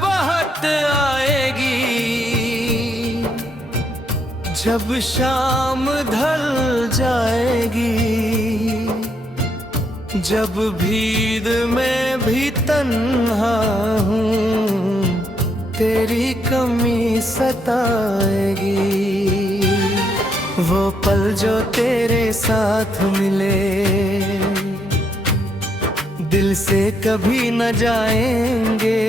बहुत आएगी जब शाम ढल जाएगी, जब भीड़ में भी तन्हा हूँ तेरी कमी सताएगी। वो पल जो तेरे साथ मिले दिल से कभी न जाएंगे।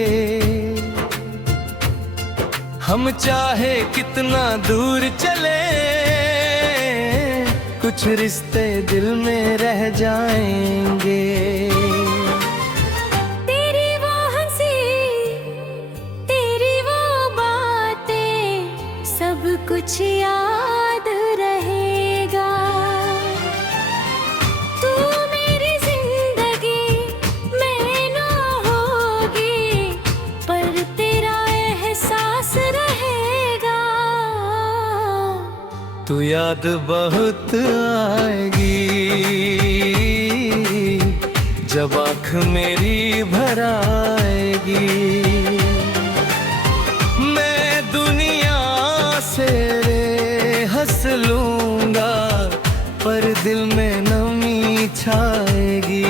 हम चाहे कितना दूर चले कुछ रिश्ते दिल में रह जाएंगे। तेरी वो हंसी, तेरी वो बातें, सब कुछ याद रहेगा। तू मेरी जिंदगी में ना होगी पर तेरा एहसास रहेगा। तू याद बहुत आएगी जब आँख मेरी भर आएगी। मैं दुनिया से हंस लूंगा पर दिल में नमी छाएगी।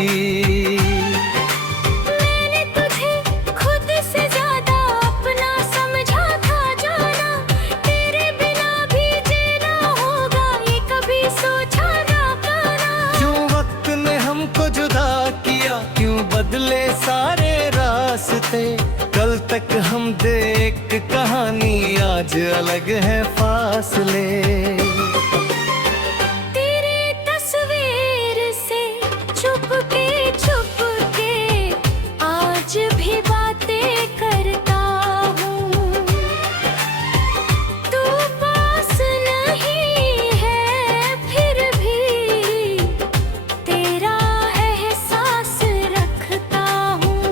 मैंने तुझे खुद से ज्यादा अपना समझा था जाना, तेरे बिना भी जीना होगा ये कभी सोचा ना पाना। क्यों वक्त ने हमको जुदा किया, क्यों बदले सारे रास्ते। कल तक हम देख कहानी आज अलग है फासले। तेरी तस्वीर से छुप के आज भी बातें करता हूँ। तू पास नहीं है फिर भी तेरा एहसास रखता हूँ।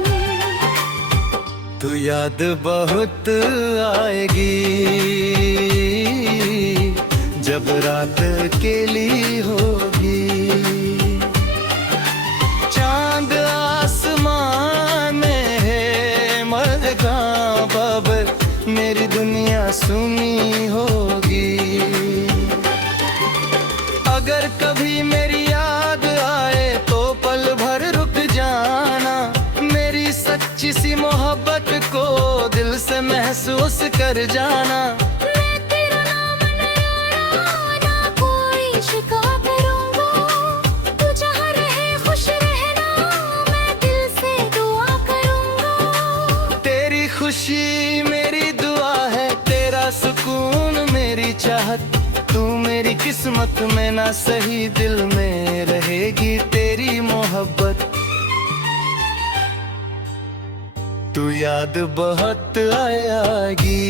तू याद बहुत आएगी जब रात अकेली होगी। चांद आसमान में है मरगा बाबर, मेरी दुनिया सुनी होगी। अगर कभी मेरी याद आए तो पल भर रुक जाना। मेरी सच्ची सी मोहब्बत को दिल से महसूस कर जाना। मैं तेरा नाम ना कोई शिका करूँगा। तू जहाँ रहे खुश रहना, मैं दिल से दुआ करूँगा। तेरी खुशी मेरी दुआ है, तेरा सुकून मेरी चाहत। तू मेरी किस्मत में ना सही दिल में रहेगी तेरी मोहब्बत। तू याद बहुत आएगी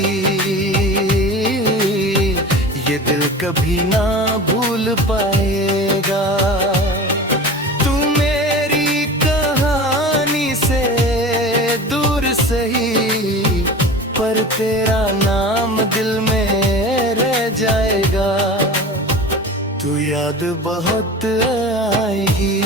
ये दिल कभी ना भूल पाएगा। तू मेरी कहानी से दूर सही पर तेरा नाम दिल में रह जाएगा। तू याद बहुत आएगी।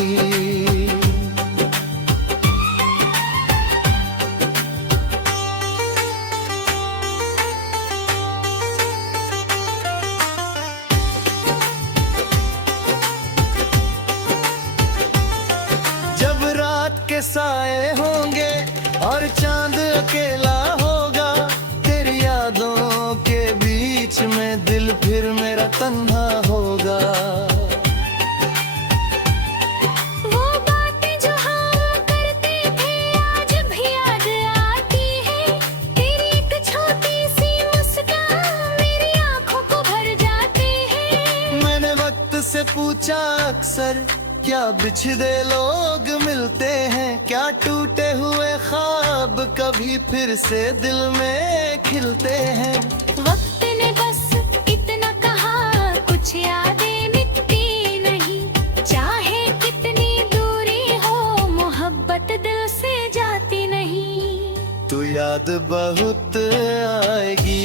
के साए होंगे और चांद अकेला होगा, तेरी यादों के बीच में दिल फिर मेरा तन्हा होगा। वो बातें जो हम करते थे आज भी याद आती है। तेरी एक छोटी सी मुस्कान मेरी आंखों को भर जाती है। मैंने वक्त से पूछा अक्सर क्या बिछड़े लोग मिलते हैं, क्या टूटे हुए ख्वाब कभी फिर से दिल में खिलते हैं। वक्त ने बस इतना कहा कुछ यादें मिटती नहीं, चाहे कितनी दूरी हो मोहब्बत दिल से जाती नहीं। तू याद बहुत आएगी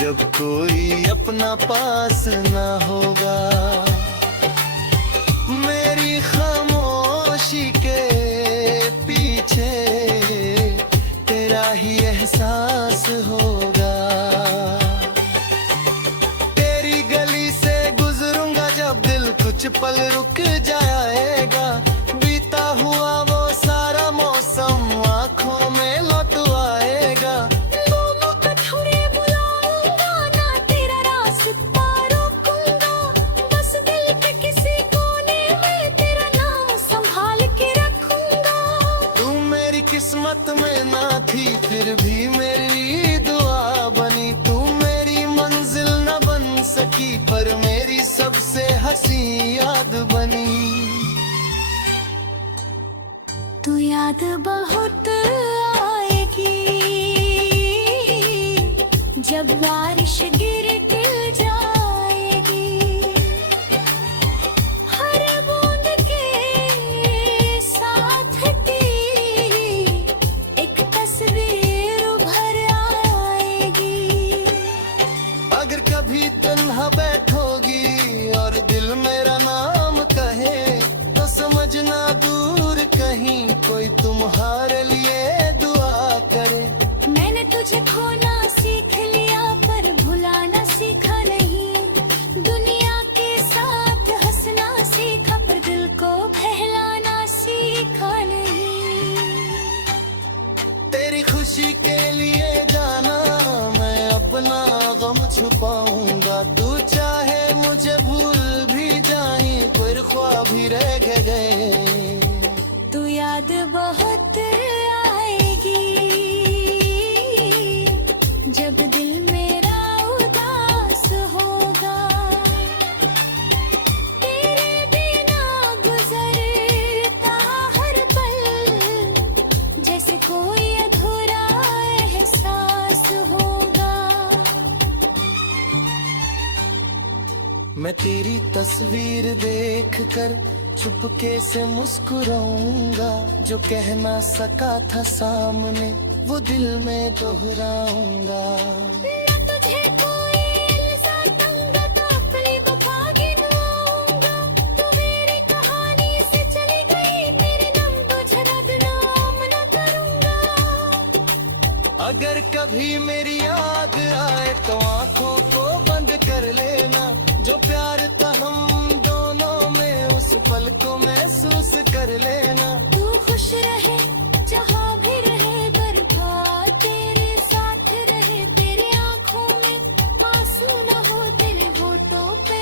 जब कोई अपना पास ना होगा। मेरी खामोशी के पीछे पल रुक जाएगा, बीता हुआ वो सारा मौसम आंखों में लौट आएगा। मोमो कठौरे बुलाऊंगा ना तेरा रास्ता रोकूंगा, बस दिल के किसी कोने में तेरा नाम संभाल के रखूंगा। तू मेरी किस्मत में ना थी फिर भी मेरी दुआ बनी, तू मेरी मंजिल न बन सकी पर मेरी सबसे हंसी याद बनी। तू याद बहुत आएगी जब बारिश गिर के जाएगी, हर बूंद के साथ तेरी एक तस्वीर उभर आएगी। अगर कभी तन्हा बैठोगी और दिल मेरा नाम कहे तो समझना दूर कहीं कोई तुम्हारे लिए दुआ करे। मैंने तुझे खोना सीख लिया पर भुलाना सीखा नहीं, दुनिया के साथ हंसना सीखा पर दिल को बहलाना सीखा नहीं। तेरी खुशी के लिए जाना मैं अपना गम छुपाऊंगा, तू चाहे मुझे भूल भी जाए फिर ख्वाब ही रह गए। तू याद बहुत आएगी जब दिल मेरा उदास होगा, तेरे बिना गुजरता हर पल जैसे कोई अधूरा एहसास होगा। मैं तेरी तस्वीर देख कर चुपके से मुस्कुराऊंगा, जो कह ना सका था सामने वो दिल में दोहराऊंगा। ना तुझे कोई इल्ज़ाम दूंगा तो अपनी वफा गिनवाऊंगा, तू मेरी कहानी से चली गई मेरे नाम तुझे बदनाम न करूंगा। अगर कभी मेरी याद आए तो आंखों को बंद कर लेना, जो प्यार था हम दोनों में उस पल को महसूस कर लेना। तू खुश रहे जहाँ भी रहे, बरखा तेरे साथ रहे, तेरी आंखों में आंसू न हो तेरे होठों पे।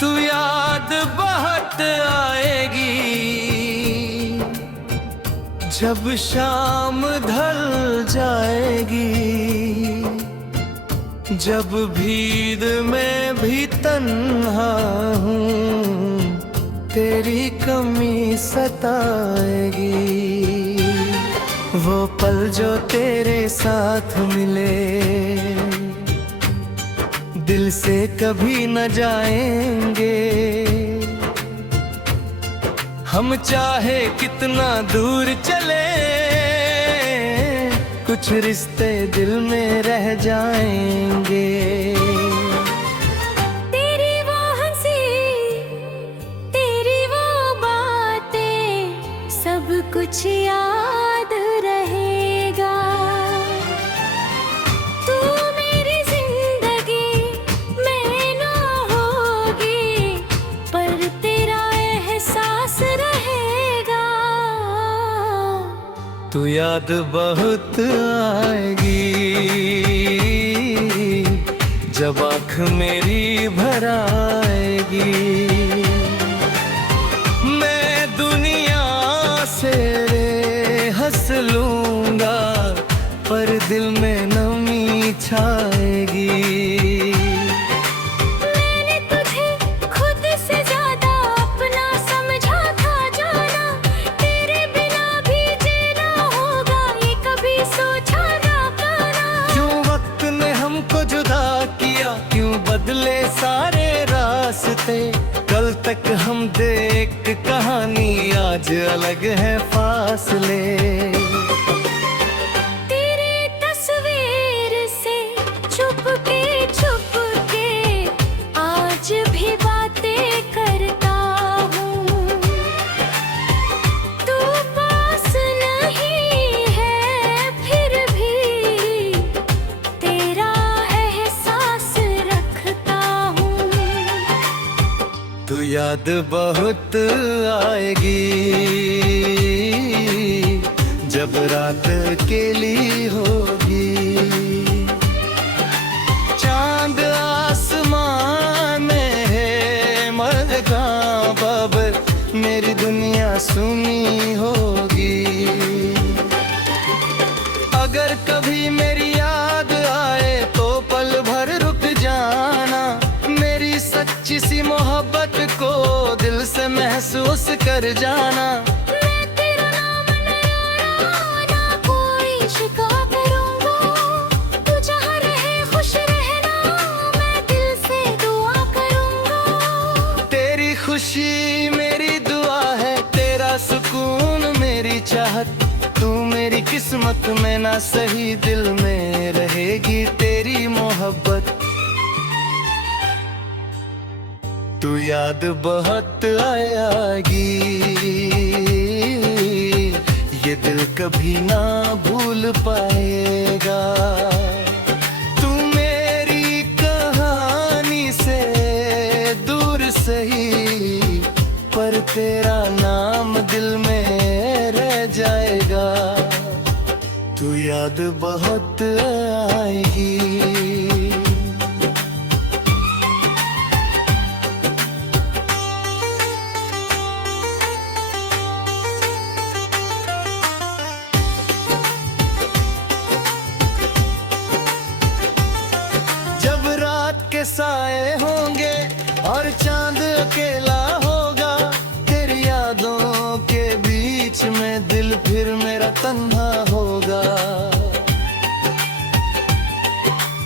तू याद बहुत आएगी जब शाम ढल जाएगी, जब भीड़ में भी तन्हा हूँ तेरी कमी सताएगी। वो पल जो तेरे साथ मिले दिल से कभी न जाएंगे, हम चाहे कितना दूर चले कुछ रिश्ते दिल में रह जाएंगे। तेरी वो हंसी तेरी वो बातें सब कुछ याद रहेगा, तू मेरी जिंदगी में ना होगी पर तेरा एहसास रहेगा। तू याद बहुत आएगी जब आँख मेरी भर आएगी, मैं दुनिया से हंस लूंगा पर दिल में नमी छाएगी। मैंने तुझे खुद से ज्यादा अपना समझा था जाना, तेरे बिना भी जीना होगा ये कभी सोचा ना पाना। क्यों वक्त ने हमको जुदा किया, क्यों बदले सारे रास्ते, कल तक हम देख कहानी आज अलग है फासले। तेरी तस्वीर से छुप के आज भी बातें करता हूँ, तू पास नहीं है फिर भी तेरा याद बहुत आएगी जब रात अकेली होगी। चांद आसमान में है मरगा बाबर, मेरी दुनिया सुनी होगी। अगर कभी मेरी याद आए तो पल भर रुक जाना, मेरी सच्ची सी मोहब्बत को दिल से महसूस कर जाना। मैं तेरा नाम ना कोई शिका करूंगा, तू जहाँ रहे खुश रहना, मैं दिल से दुआ करूंगा। तेरी खुशी मेरी दुआ है, तेरा सुकून मेरी चाहत, तू मेरी किस्मत में ना सही दिल में रहेगी तेरी मोहब्बत। तू याद बहुत आएगी, ये दिल कभी ना भूल पाएगा। तू मेरी कहानी से दूर सही, पर तेरा नाम दिल में रह जाएगा। तू याद बहुत आएगी। जब रात के साए होंगे और चांद अकेला होगा, तेरी यादों के बीच में दिल फिर मेरा तन्हा होगा।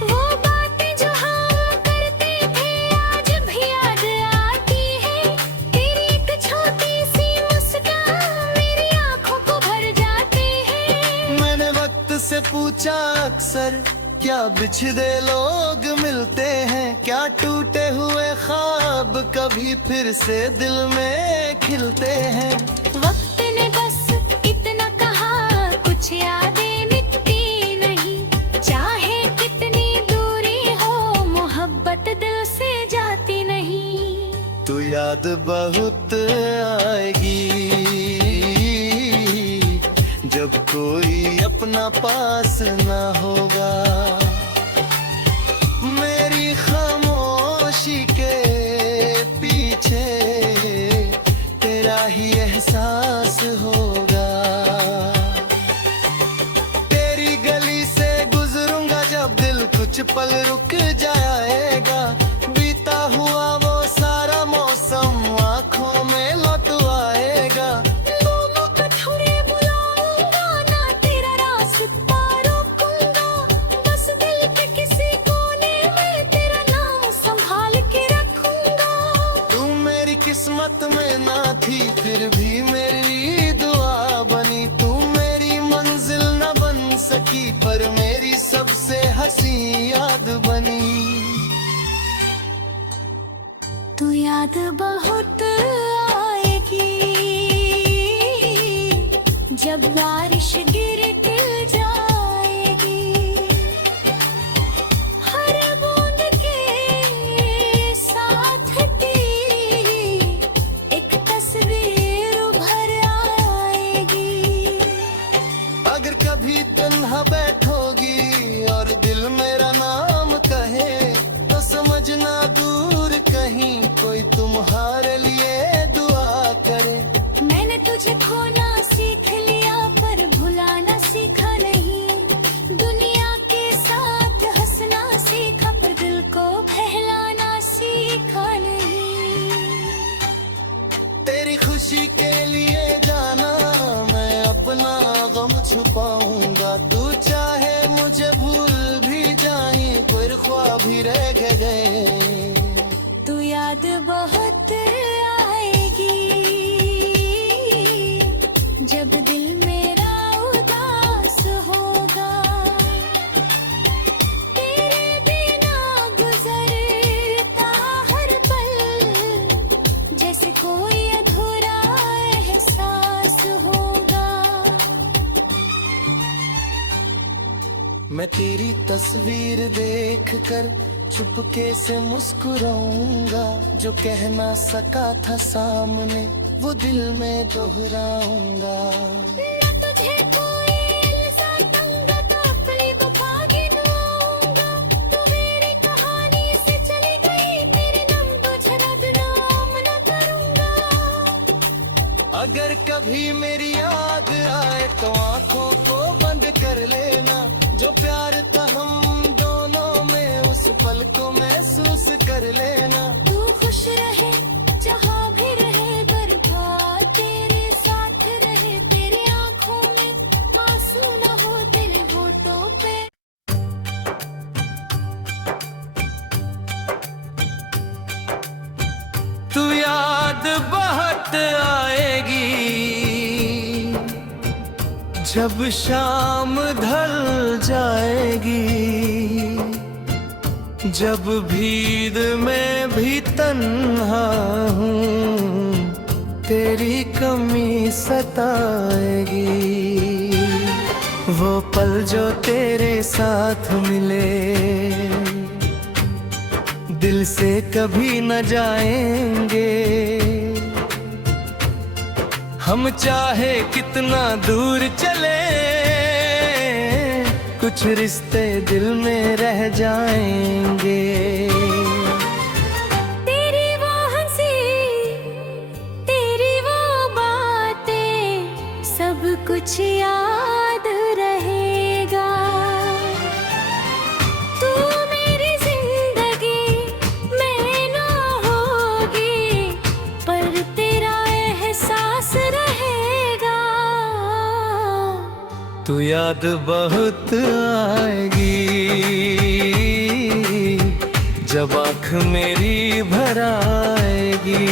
वो बातें जो हम करते थे आज भी याद आती है, तेरी एक छोटी सी मुस्कान मेरी आंखों को भर जाती है। मैंने वक्त से पूछा अक्सर, क्या बिछड़े लोग मिलते हैं, क्या टूटे हुए ख्वाब कभी फिर से दिल में खिलते हैं। वक्त ने बस इतना कहा, कुछ यादें मिटती नहीं, चाहे कितनी दूरी हो मोहब्बत दिल से जाती नहीं। तू याद बहुत आएगी जब कोई अपना पास ना होगा। मेरी खामोशी के पीछे तेरा ही एहसास होगा। तेरी गली से गुजरूंगा जब दिल कुछ पल रुक जाएगा। बीता हुआ वो सारा मौसम आंखों में लौट आएगा। दोनों कठौरे बुलाऊंगा ना, तेरा रास्ता रोकूंगा, बस दिल के किसी कोने में तेरा नाम संभाल के रखूंगा। तू मेरी किस्मत में ना थी फिर भी मेरी दुआ बनी। तू मेरी मंजिल न बन सकी पर मेरी सबसे हंसी याद बनी। तू याद बहुत आएगी जब बारिश गिर के जाएगी। हर बूंद के साथ तेरी एक तस्वीर उभर आएगी। अगर कभी तन्हा बैठोगी और दिल मेरा नाम कहे, तो समझना दूर कहीं कोई तुम्हारे लिए दुआ करे। मैंने तुझे खोना सीख लिया पर भुलाना सीखा नहीं, दुनिया के साथ हंसना सीखा पर दिल को बहलाना सीखा नहीं। तेरी खुशी के लिए जाना मैं अपना गम छुपाऊंगा। तू चाहे मुझे भूल भी जाए, फिर ख्वाब ही रह गए। तू याद बहुत आएगी जब दिल मेरा उदास होगा। तेरे बिना गुजरता हर पल जैसे कोई अधूरा एहसास होगा। मैं तेरी तस्वीर देख कर चुपके से मुस्कुराऊंगा, जो कह ना सका था सामने वो दिल में दोहराऊंगा। ना तुझे कोई इल्ज़ाम दूंगा, तो अपनी वफा गिनवाऊंगा। तू मेरी कहानी से चली गई, तेरे नाम को जरा बदनाम न करूंगा। अगर कभी मेरी याद आए तो आंखों को बंद कर लेना, जो प्यार था हम दोनों में उस पल को महसूस कर लेना। तू खुश रहे जहाँ भी रहे, बर्बाद तेरे साथ रहे। तेरी आंखों में आंसू न हो, तेरे होठों पे। तू याद बहुत आएगी जब शाम ढल जाएगी, जब भीड़ में भी तन्हा हूँ तेरी कमी सताएगी। वो पल जो तेरे साथ मिले दिल से कभी न जाएंगे। हम चाहे कितना दूर चले, कुछ रिश्ते दिल में रह जाएंगे। तेरी वो हंसी, तेरी वो बातें, सब कुछ याद रहेगा। तू मेरी जिंदगी में ना होगी, पर तेरा एहसास रहेगा। तू याद बहुत आएगी जब आँख मेरी भर आएगी।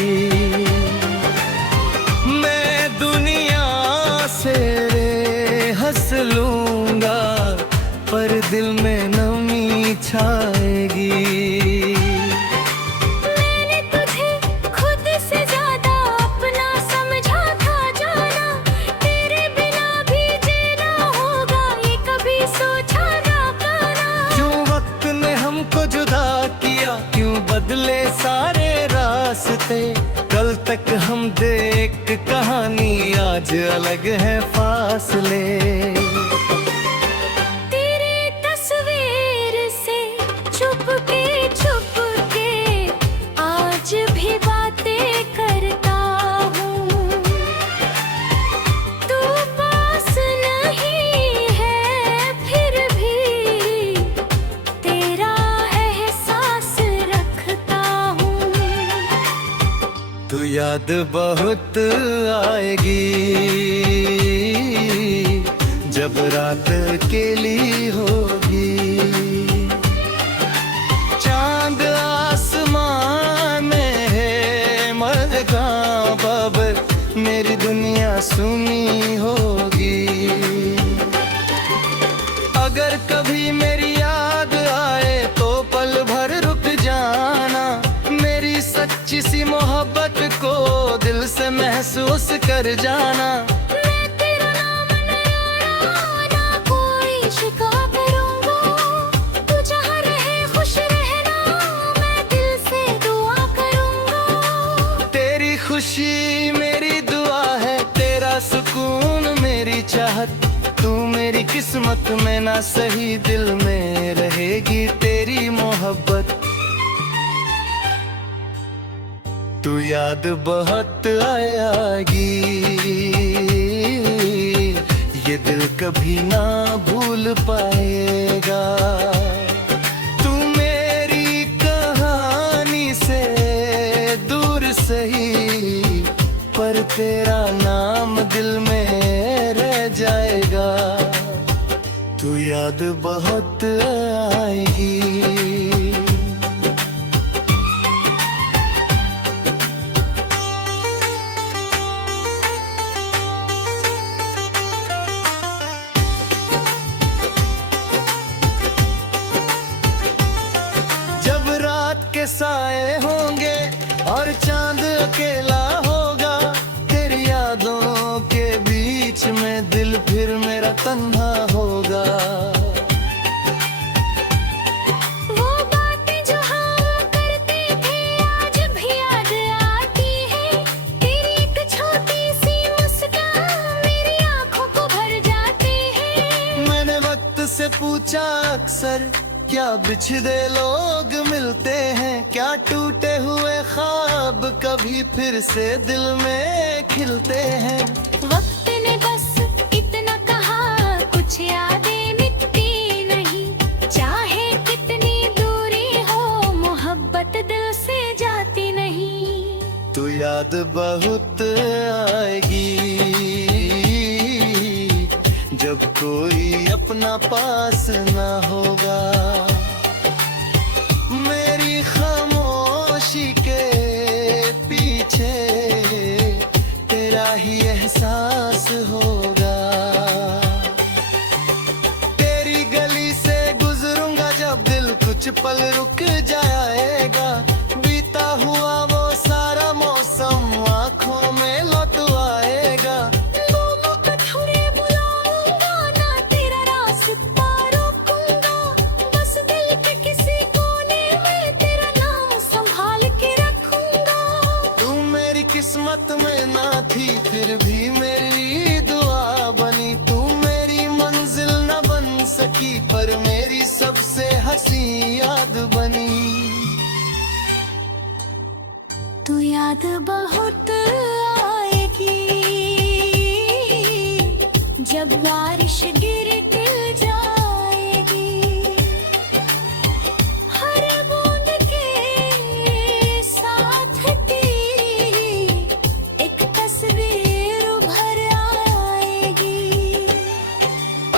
मैं दुनिया से हंस लूंगा, पर दिल में नमी छाएगी। मैंने तुझे खुद से ज्यादा अपना समझा था जाना, तेरे बिना भी जीना होगा ये कभी सोचा ना पाना। क्यों वक्त ने हमको जुदा किया, क्यों बदले सारे रास्ते। कल तक हम देख कहानी, आज अलग है फासले। तेरी तस्वीर से छुपके छुपके आज भी बातें करता हूँ। तू पास नहीं है फिर भी तेरा एहसास रखता हूँ। तू याद बहुत आएगी जब रात अकेली होगी। चांद आसमान में है मरगा बाबर, मेरी दुनिया सुनी होगी। अगर कभी मेरी याद आए तो पल भर रुक जाना, मेरी सच्ची सी मोहब्बत को दिल से महसूस कर जाना। मैं तेरा नाम ना कोई शिका करूंगा, तू जहाँ रहे खुश रहना, मैं दिल से दुआ करूंगा। तेरी खुशी मेरी दुआ है, तेरा सुकून मेरी चाहत। तू मेरी किस्मत में ना सही, दिल में रहेगी तेरी मोहब्बत। तू याद बहुत आएगी, ये दिल कभी ना भूल पाएगा। तू मेरी कहानी से दूर सही, पर तेरा नाम दिल में रह जाएगा। तू याद बहुत आएगी। के साए होंगे और चांद अकेला होगा, तेरी यादों के बीच में दिल फिर मेरा तन्हा होगा। वो बातें जो पूछा अक्सर, क्या बिछड़े लोग मिलते हैं, क्या टूटे हुए ख्वाब कभी फिर से दिल में खिलते हैं। वक्त ने बस इतना कहा, कुछ यादें मिटती नहीं, चाहे कितनी दूरी हो मोहब्बत दिल से जाती नहीं। तू याद बहुत आएगी जब कोई अपना पास ना होगा। मेरी खामोशी के पीछे तेरा ही एहसास होगा। तेरी गली से गुजरूंगा जब दिल कुछ पल रुक जाएगा। बीता हुआ वो सारा मौसम आंखों में लौट आएगा। किस्मत में ना थी फिर भी मेरी दुआ बनी। तू मेरी मंजिल न बन सकी पर मेरी सबसे हंसी याद बनी। तू याद बहुत आएगी जब बारिश गिर गिर जाएगी। हर बूंद के साथ तेरी एक तस्वीर उभर आएगी।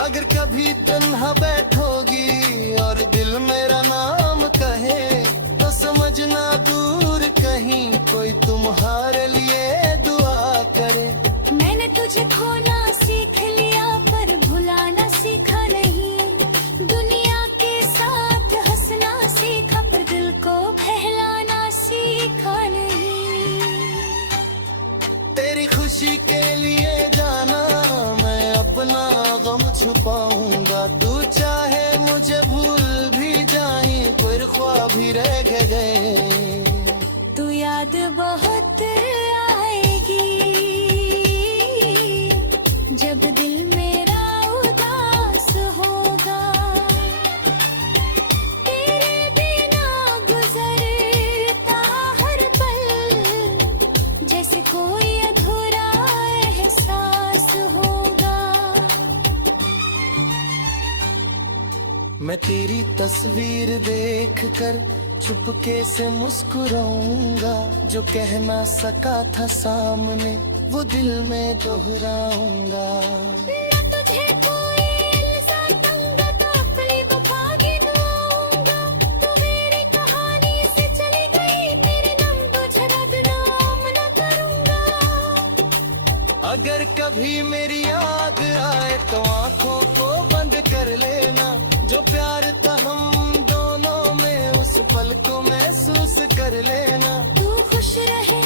अगर कभी तन्हा बैठोगी और दिल मेरा नाम कहे तो समझना दूर कहीं कोई तुम्हारे लिए दुआ करे। मैंने तुझे खोना सीख लिया पर भुलाना सीखा नहीं। दुनिया के साथ हंसना सीखा पर दिल को बहलाना सीखा नहीं। तेरी खुशी के लिए जाना मैं अपना गम छुपाऊंगा। तू चाहे मुझे भूल भी जाए फिर ख्वाब ही रह गए। तू याद बहुत आएगी जब दिल मेरा उदास होगा। तेरे बिना गुजरता हर पल जैसे कोई अधूरा एहसास होगा। मैं तेरी तस्वीर देख कर चुपके से मुस्कुराऊंगा। जो कह ना सका था सामने वो दिल में दोहराऊंगा। तुझे कोई इल्ज़ाम दूंगा तो अपनी वफा गिनवाऊंगा। तू मेरी कहानी से चली गई तेरे नाम तुझे बदनाम न करूंगा। अगर कभी मेरी याद आए तो आंखों को बंद कर लेना। जो प्यार था हम दोनों में उस पल को महसूस कर लेना। तू खुश रहे